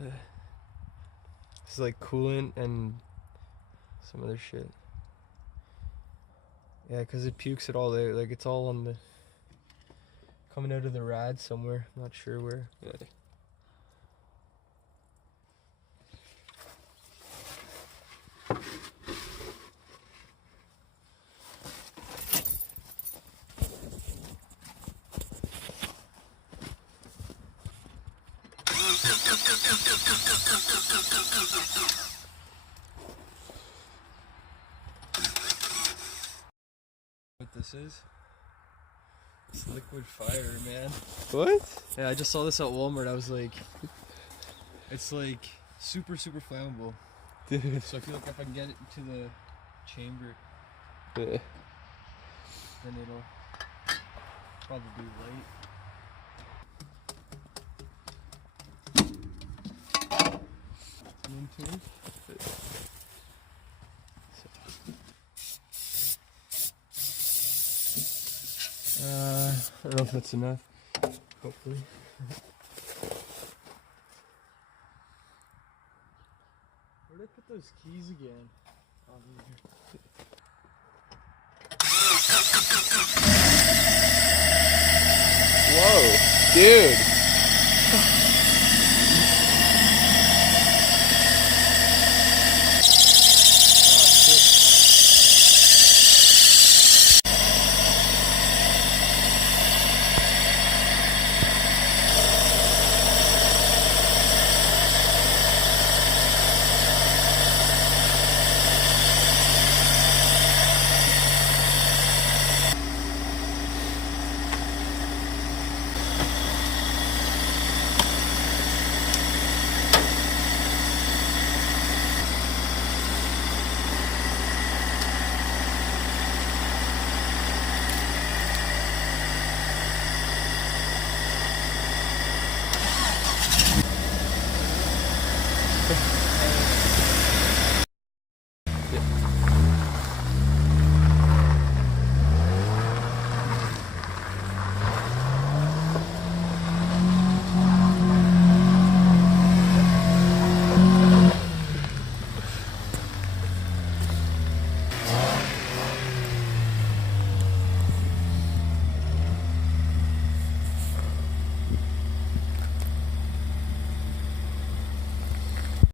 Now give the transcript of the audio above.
It's like coolant and some other shit. Yeah, because it pukes it all out. Like it's all on the coming out of the rad somewhere. I'm not sure where. Yeah. What this is? It's liquid fire, man. What? Yeah, I just saw this at Walmart. I was like, it's like super flammable. Dude. So I feel like if I can get it to the chamber, Yeah. then it'll probably light. Into it. I don't know if that's enough. Hopefully. Where'd I put those keys again? Whoa, dude.